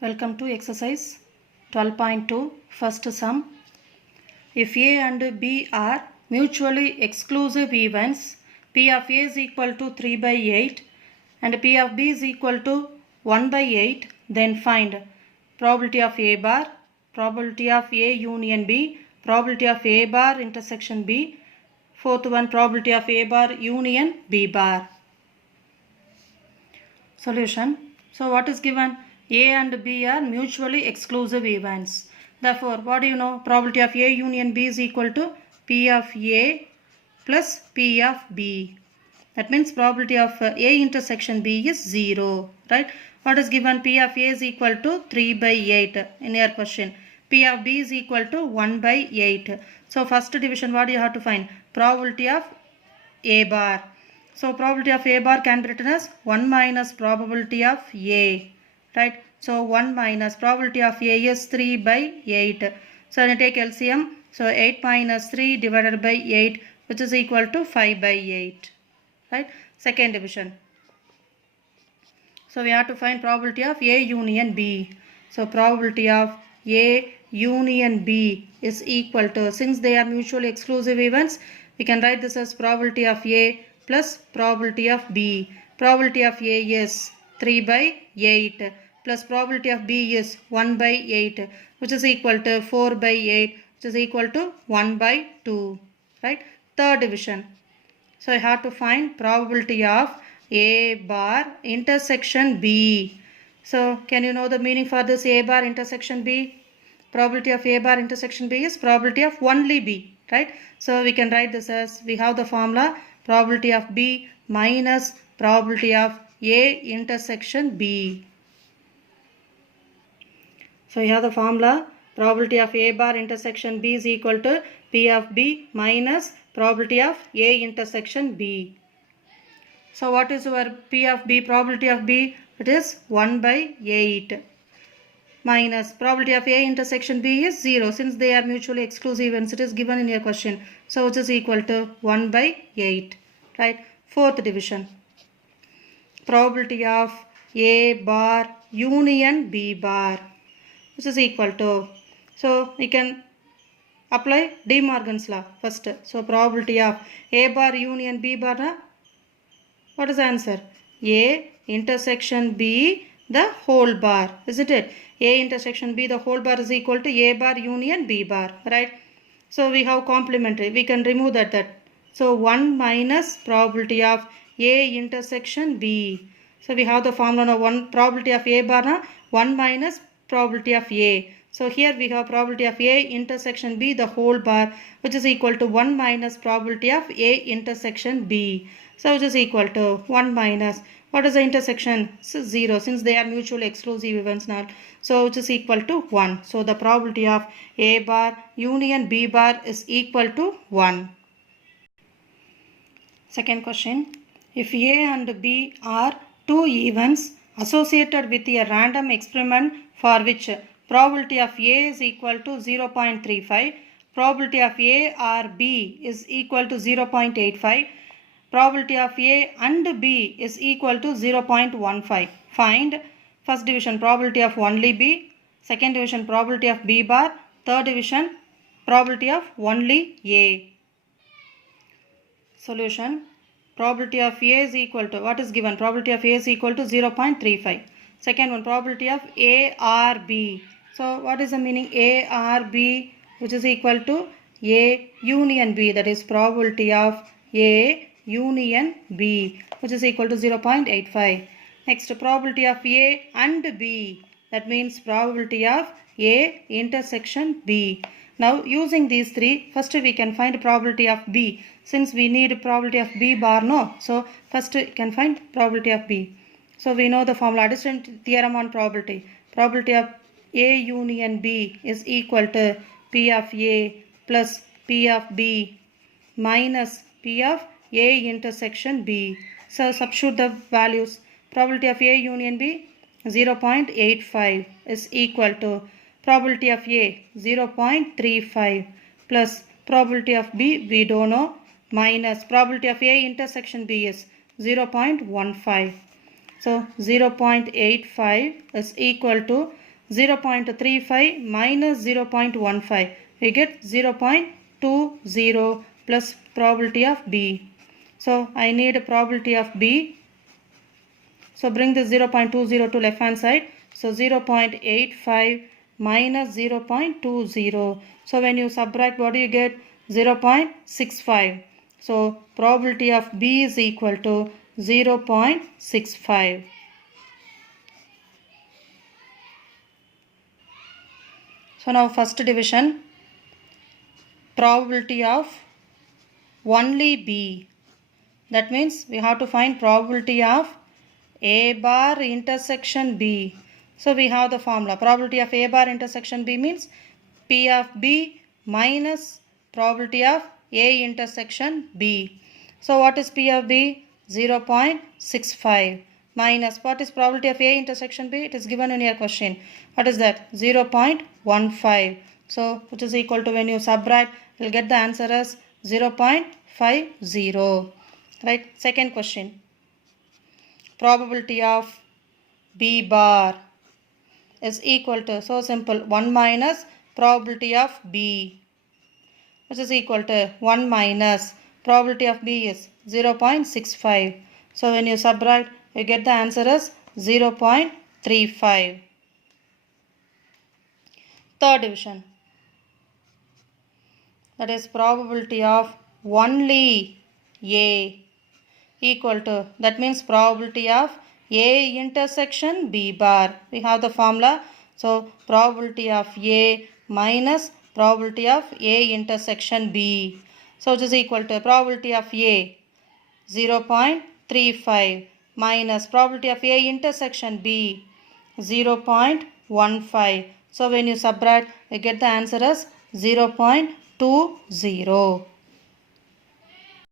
Welcome to exercise 12.2 first sum. If A and B are mutually exclusive events, P of A is equal to 3 by 8 and P of B is equal to 1 by 8, then find probability of A bar, probability of A union B, probability of A bar intersection B, fourth one probability of A bar union B bar. Solution. So what is given? A and B are mutually exclusive events. Therefore, what do you know? Probability of A union B is equal to P of A plus P of B. That means probability of A intersection B is 0. Right? What is given? P of A is equal to 3 by 8 in your question. P of B is equal to 1 by 8. So first division, what do you have to find? Probability of A bar. So probability of A bar can be written as 1 minus probability of A. Right? So 1 minus probability of A is 3 by 8. So when you take LCM, so 8 minus 3 divided by 8, which is equal to 5 by 8. Right? Second division. So we have to find probability of A union B. So probability of A union B is equal to, since they are mutually exclusive events, we can write this as probability of A plus probability of B. Probability of A is 3 by 8 plus probability of B is 1 by 8, which is equal to 4 by 8, which is equal to 1 by 2. Right? Third division. So I have to find probability of A bar intersection B. So can you know the meaning for this A bar intersection B? Probability of A bar intersection B is probability of only B. Right? So we can write this as, we have the formula probability of B minus probability of A intersection B. So we have the formula probability of A bar intersection B is equal to P of B minus probability of A intersection B. So what is our P of B, probability of B? It is 1 by 8 minus probability of A intersection B is 0, since they are mutually exclusive events. It is given in your question. So which is equal to 1 by 8. Right? Fourth division. Probability of A bar union B bar, which is equal to, so we can apply De Morgan's law first. So probability of A bar union B bar, what is the answer? A intersection B the whole bar, isn't it? A intersection B the whole bar is equal to A bar union B bar, right? So we have complementary, we can remove that. So 1 minus probability of A intersection B. So we have the formula now, 1 probability of A bar 1 minus probability of A. So here we have probability of A intersection B the whole bar, which is equal to 1 minus probability of A intersection B. So which is equal to 1 minus, what is the intersection? So 0, since they are mutually exclusive events now. So which is equal to 1. So the probability of A bar union B bar is equal to 1. Second question. If A and B are two events associated with a random experiment for which probability of A is equal to 0.35, probability of A or B is equal to 0.85, probability of A and B is equal to 0.15. Find first division probability of only B, second division probability of B bar, third division probability of only A. Solution. Probability of A is equal to, what is given? Probability of A is equal to 0.35. Second one, probability of A or B. So what is the meaning A or B, which is equal to A union B, that is probability of A union B, which is equal to 0.85. Next, probability of A and B, that means probability of A intersection B. Now using these three, first we can find probability of B, since we need probability of B bar, no? So first we can find probability of B. So we know the formula, addition theorem on probability. Probability of A union B is equal to P of A plus P of B minus P of A intersection B. So substitute the values. Probability of A union B 0.85 is equal to probability of A 0.35 plus probability of B we don't know minus probability of A intersection B is 0.15. So 0.85 is equal to 0.35 minus 0.15. We get 0.20 plus probability of B. So I need a probability of B. So bring this 0.20 to left hand side. So 0.85 minus 0.20. So when you subtract, what do you get? 0.65. So probability of B is equal to 0.65. So now first division, probability of only B. That means we have to find probability of A bar intersection B. So we have the formula. Probability of A bar intersection B means P of B minus probability of A intersection B. So what is P of B? 0.65 minus what is probability of A intersection B? It is given in your question. What is that? 0.15. So which is equal to, when you subtract, you will get the answer as 0.50. Right. Second question. Probability of B bar is equal to, so simple, 1 minus probability of B, which is equal to 1 minus probability of B is 0.65. So when you subtract, you get the answer as 0.35. Third division, that is probability of only A equal to, that means probability of A intersection B bar. We have the formula. So probability of A minus probability of A intersection B. So which is equal to probability of A 0.35 minus probability of A intersection B 0.15. So when you subtract, you get the answer as 0.20.